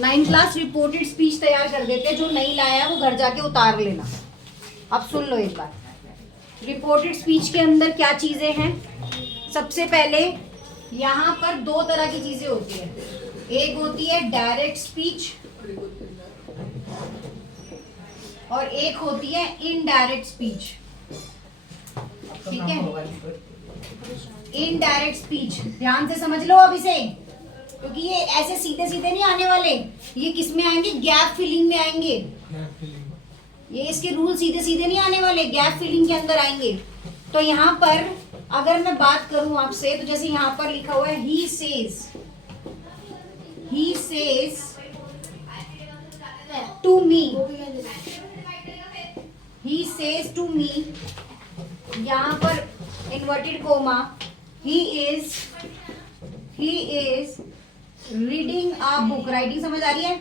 9th class reported speech तैयार कर देते हैं, जो नहीं लाया है वो घर जाके उतार लेना। अब सुन लो एक बार, रिपोर्टेड स्पीच के अंदर क्या चीजें हैं। सबसे पहले यहाँ पर दो तरह की चीजें होती है, एक होती है डायरेक्ट स्पीच और एक होती है इनडायरेक्ट स्पीच। ठीक है, इनडायरेक्ट स्पीच ध्यान से समझ लो अब इसे, क्योंकि ये ऐसे सीधे सीधे नहीं आने वाले, ये किस में आएंगे, गैप फिलिंग में आएंगे। ये इसके रूल सीधे सीधे नहीं आने वाले, गैप फिलिंग के अंदर आएंगे। तो यहाँ पर अगर मैं बात करूं आपसे, तो जैसे यहाँ पर लिखा हुआ है he says to me, he says to me, यहाँ पर inverted comma, he is reading a book. Writing समझ आ रही है,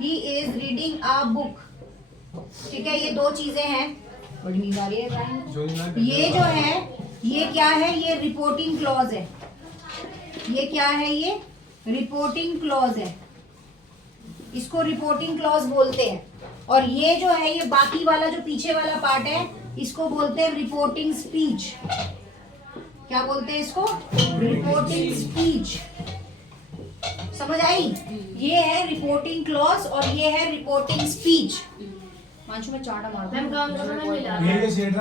he is reading a book. ठीक है, ये दो चीजें हैं। बड़ी नींद आ रही है। ये जो है ये क्या है, ये रिपोर्टिंग क्लॉज है। ये क्या है, ये रिपोर्टिंग क्लॉज है, इसको रिपोर्टिंग क्लॉज बोलते हैं। और ये जो है, ये बाकी वाला जो पीछे वाला पार्ट है, इसको बोलते हैं रिपोर्टिंग स्पीच। क्या बोलते हैं इसको, रिपोर्टिंग स्पीच। समझ आई, ये है रिपोर्टिंग क्लॉज और ये है रिपोर्टिंग स्पीच। मांशु में चाटा मार दो।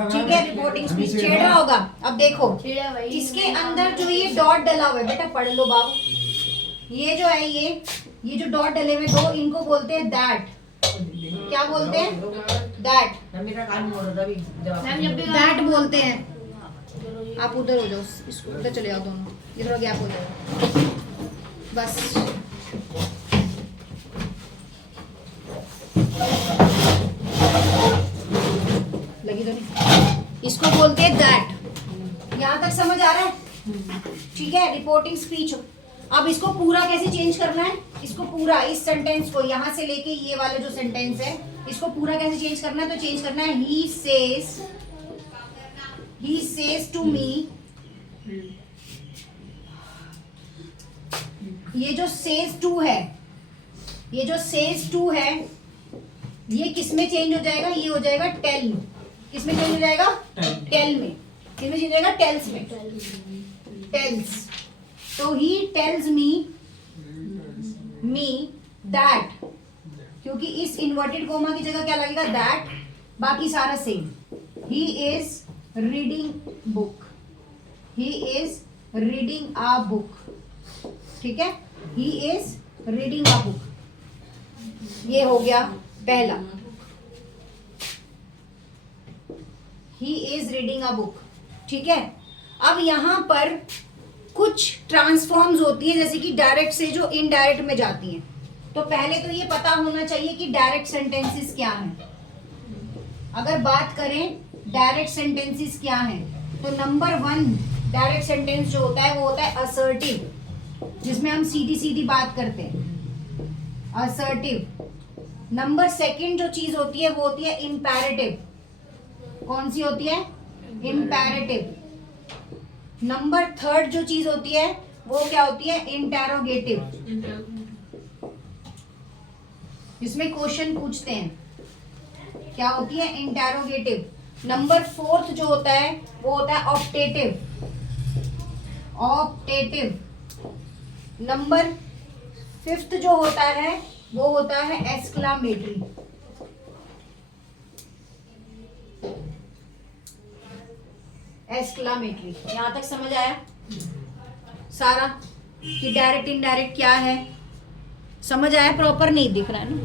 ठीक है, रिपोर्टिंग स्पीच छेड़ रहा होगा। अब देखो इसके अंदर जो ये डॉट डला हुआ है, बेटा पढ़ लो बाबू, ये जो है ये जो डॉट डले हुए दो, इनको बोलते हैं दैट। क्या बोलते हैं, दैट बोलते हैं। आप उधर हो जाओ, इसको उधर चले जाओ दोनों, ये थोड़ा गैप हो जाएगा बस। लगी तो नहीं, इसको बोलते हैं दैट। यहां तक समझ आ रहा है, ठीक है, रिपोर्टिंग स्पीच। अब इसको पूरा कैसे चेंज करना है, इसको पूरा, इस सेंटेंस को यहां से लेके ये वाला जो सेंटेंस है, इसको पूरा कैसे चेंज करना है, तो चेंज करना है ही सेज टू मी। ये जो सेज टू है, ये जो सेज टू है, ये किस में चेंज हो जाएगा, ये हो जाएगा टेल। किस में चेंज हो जाएगा, टेल में। किस में चेंज हो जाएगा, टेल्स में, टेल्स। तो ही टेल्स मी दैट, क्योंकि इस इन्वर्टेड कोमा की जगह क्या लगेगा, दैट, बाकी सारा same. He is reading book, he is reading a book. ठीक है, he is reading a book, ये हो गया पहला, ही इज रीडिंग अ बुक। ठीक है, अब यहां पर कुछ ट्रांसफॉर्म्स होती है, जैसे कि डायरेक्ट से जो इनडायरेक्ट में जाती हैं। तो पहले तो ये पता होना चाहिए कि डायरेक्ट सेंटेंसेस क्या हैं। अगर बात करें डायरेक्ट सेंटेंसेस क्या हैं, तो नंबर 1 डायरेक्ट सेंटेंस जो होता है वो होता है असर्टिव, जिसमें हम सीधी सीधी बात करते हैं, असर्टिव। नंबर 2 जो चीज होती है वो होती है इंपैरेटिव। कौन सी होती है, इंपैरेटिव। नंबर 3 जो चीज होती है वो क्या होती है, इंटेरोगेटिव, जिसमें क्वेश्चन पूछते हैं, क्या होती है, इंटेरोगेटिव। नंबर 4 जो होता है वो होता है ऑप्टेटिव, ऑप्टेटिव। नंबर 5 जो होता है वो होता है एक्सक्लामेटरी। एक्सक्लामेटरी। यहां तक समझ आया सारा कि डायरेक्ट इनडायरेक्ट क्या है, समझ आया, प्रॉपर नहीं दिख रहा है ना।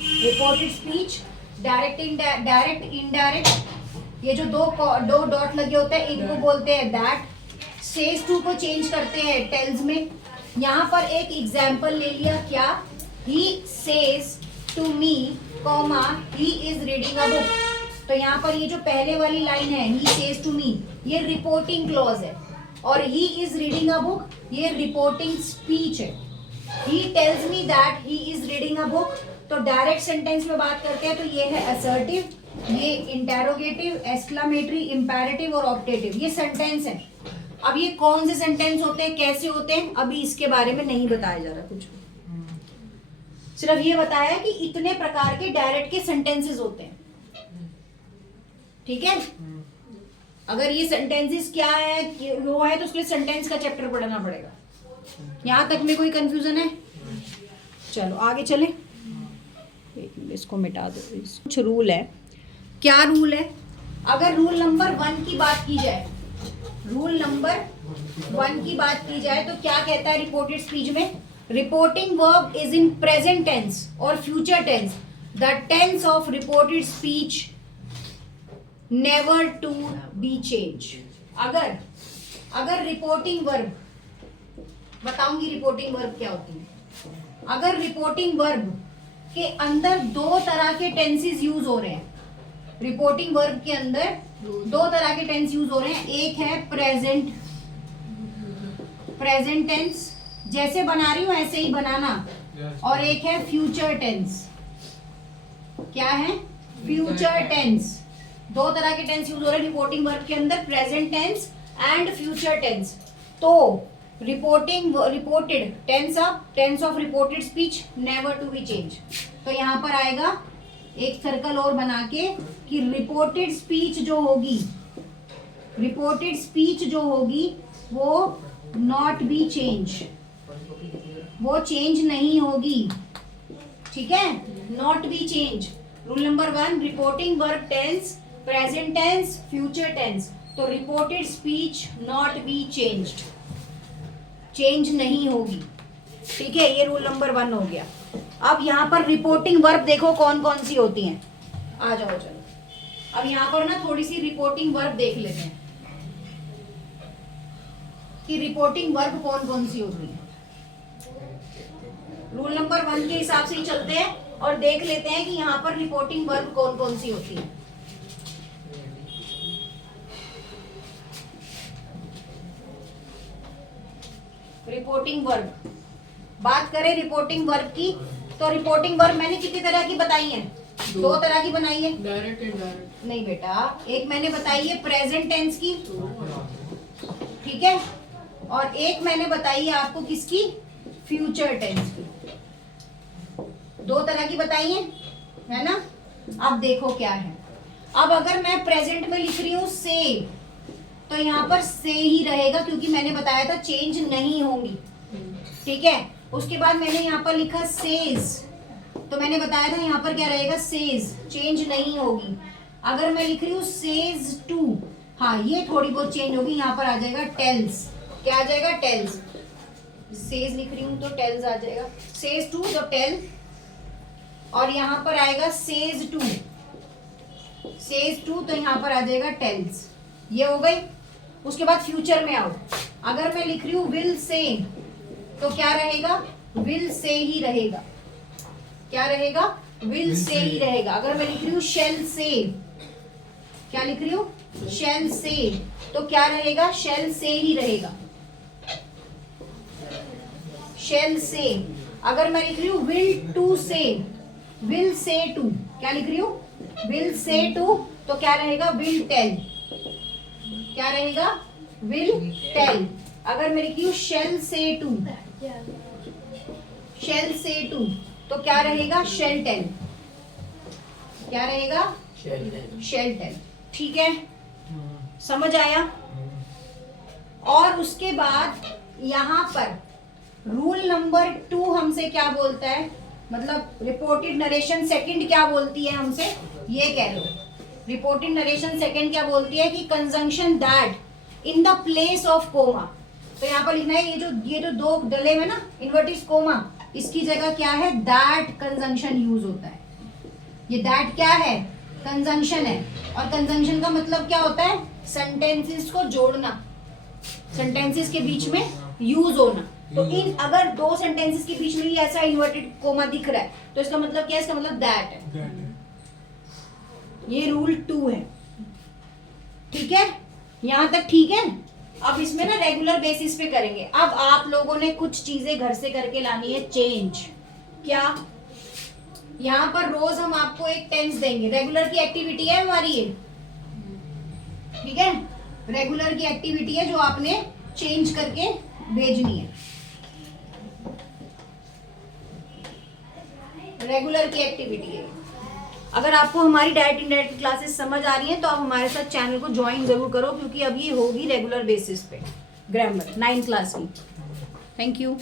रिपोर्टेड स्पीच, डायरेक्ट इनडायरेक्ट, ये जो दो डॉट लगे होते हैं इनको बोलते हैं दैट। सेज टू को चेंज करते हैं टेल्स में। यहाँ पर एक एग्जाम्पल ले लिया, क्या, he says to me comma he is reading a book. तो यहाँ पर ये जो पहले वाली लाइन है, ही सेज टू मी, ये रिपोर्टिंग क्लॉज है, और ही इज रीडिंग अ बुक ये रिपोर्टिंग स्पीच है। He tells me that he is reading a book. तो डायरेक्ट सेंटेंस में बात करते हैं तो ये है असर्टिव, ये इंटेरोगेटिव, एक्सक्लामेटरी, इंपैरेटिव और ऑप्टेटिव, ये सेंटेंस है। अब ये कौन से सेंटेंस होते हैं, कैसे होते हैं, अभी इसके बारे में नहीं बताया जा रहा कुछ। सिर्फ ये बताया कि इतने प्रकार के डायरेक्ट के सेंटेंसेस होते हैं, ठीक है। अगर ये सेंटेंसेस क्या है वो है तो उसके लिए सेंटेंस का चैप्टर पढ़ना पड़ेगा। यहां तक में कोई कंफ्यूजन है? चलो आगे चले। इसको मिटा दो। कुछ रूल है। क्या रूल है? अगर रूल नंबर 1 की बात की जाए, रूल नंबर 1 की बात की जाए तो क्या कहता है रिपोर्टेड स्पीच में? Reporting verb is in present tense और future tense. The tense of reported speech never to be change. अगर रिपोर्टिंग वर्ब, बताऊंगी रिपोर्टिंग वर्ब क्या होती है। अगर रिपोर्टिंग वर्ब के अंदर 2 तरह के टेंसेस यूज हो रहे हैं, रिपोर्टिंग वर्ब के अंदर 2 तरह के टेंस यूज हो रहे हैं। एक है प्रेजेंट टेंस, जैसे बना रही हूं ऐसे ही बनाना, और एक है फ्यूचर टेंस। क्या है? Future tense. 2 तरह के टेंस यूज हो रहे हैं रिपोर्टिंग वर्ब के अंदर, present tense and future tense. तो reported tense of reported speech never to be change. तो यहां पर आएगा एक सर्कल और बना के कि रिपोर्टेड स्पीच जो होगी वो नॉट बी चेंज, वो चेंज नहीं होगी, ठीक है। Not be change. Rule number 1, reporting verb tense, present tense, future tense. तो reported speech not be changed, change नहीं होगी, ठीक है। ये रूल नंबर 1 हो गया। अब यहाँ पर रिपोर्टिंग वर्ब देखो कौन कौन सी होती हैं। आ जाओ चलो। अब यहाँ पर ना थोड़ी सी रिपोर्टिंग वर्ब देख लेते हैं कि रिपोर्टिंग वर्ब कौन कौन सी होती है। रूल नंबर 1 के हिसाब से ही चलते हैं और देख लेते हैं कि यहाँ पर रिपोर्टिंग वर्ब कौन कौन सी होती है। रिपोर्टिंग वर्ब, बात करें रिपोर्टिंग वर्ब की, तो रिपोर्टिंग वर्ब मैंने कितनी तरह की बताई है? 2 तरह की बनाई है। Direct indirect. नहीं बेटा, एक मैंने बताई है प्रेजेंट टेंस की, ठीक है, और एक मैंने बताई है आपको किसकी? फ्यूचर टेंस की। 2 तरह की बताई है ना। अब देखो क्या है। अब अगर मैं प्रेजेंट में लिख रही हूं से, तो यहाँ पर से ही रहेगा क्योंकि मैंने बताया था चेंज नहीं होंगी, ठीक है। उसके बाद मैंने यहाँ पर लिखा सेज, तो मैंने बताया था यहाँ पर क्या रहेगा? सेज, चेंज नहीं होगी। अगर मैं लिख रही हूँ सेज टू, हाँ ये थोड़ी बहुत चेंज होगी, यहाँ पर आ जाएगा टेल्स। क्या आ जाएगा? टेल्स। सेज लिख रही हूँ तो टेल्स आ जाएगा, सेज टू तो टेल, और यहाँ पर आएगा सेज टू, तो यहाँ पर आ जाएगा टेल्स। ये हो गई। उसके बाद फ्यूचर में आओ। अगर मैं लिख रही हूँ विल से, तो क्या रहेगा? विल से ही रहेगा। क्या रहेगा? विल से ही रहेगा। अगर मैं लिख रही हूँ शेल से, क्या लिख रही हूँ? शेल से, तो क्या रहेगा? शेल से ही रहेगा, शेल से। अगर मैं लिख रही हूँ विल टू से, विल से टू, क्या लिख रही हूँ? विल से टू, तो क्या रहेगा? Will tell. क्या रहेगा? Will tell. अगर मैं लिखी हूँ शेल से टू, तो क्या रहेगा? Shall tell. क्या रहेगा? Shall tell. ठीक है, समझ आया। और उसके बाद यहाँ पर रूल नंबर 2 हमसे क्या बोलता है, मतलब रिपोर्टेड नरेशन सेकंड क्या बोलती है हमसे, ये कह लो। रिपोर्टेड नरेशन सेकंड क्या बोलती है कि conjunction that in the place of comma. तो यहाँ पर लिखना है ये जो 2 डले में ना इन्वर्टिस कोमा, इसकी जगह क्या है? दैट कंजंक्शन यूज होता है। ये दैट क्या है? कंजंक्शन है। और कंजंक्शन का मतलब क्या होता है? सेंटेंसेस को जोड़ना, सेंटेंसेस के बीच में यूज होना। तो इन अगर 2 सेंटेंसेस के बीच में ही ऐसा इन्वर्टेड कोमा दिख रहा है तो इसका मतलब क्या है? इसका मतलब दैट है। ये रूल 2 है, ठीक है, यहां तक ठीक है। अब इसमें ना रेगुलर बेसिस पे करेंगे। अब आप लोगों ने कुछ चीजें घर से करके लानी है चेंज। क्या? यहाँ पर रोज हम आपको एक टेंस देंगे, रेगुलर की एक्टिविटी है हमारी ये, ठीक है, रेगुलर की एक्टिविटी है जो आपने चेंज करके भेजनी है। रेगुलर की एक्टिविटी है। अगर आपको हमारी डायरेक्ट इनडायरेक्ट क्लासेस समझ आ रही हैं तो आप हमारे साथ चैनल को ज्वाइन जरूर करो, क्योंकि अब ये होगी रेगुलर बेसिस पे ग्रामर 9th क्लास की। Thank you.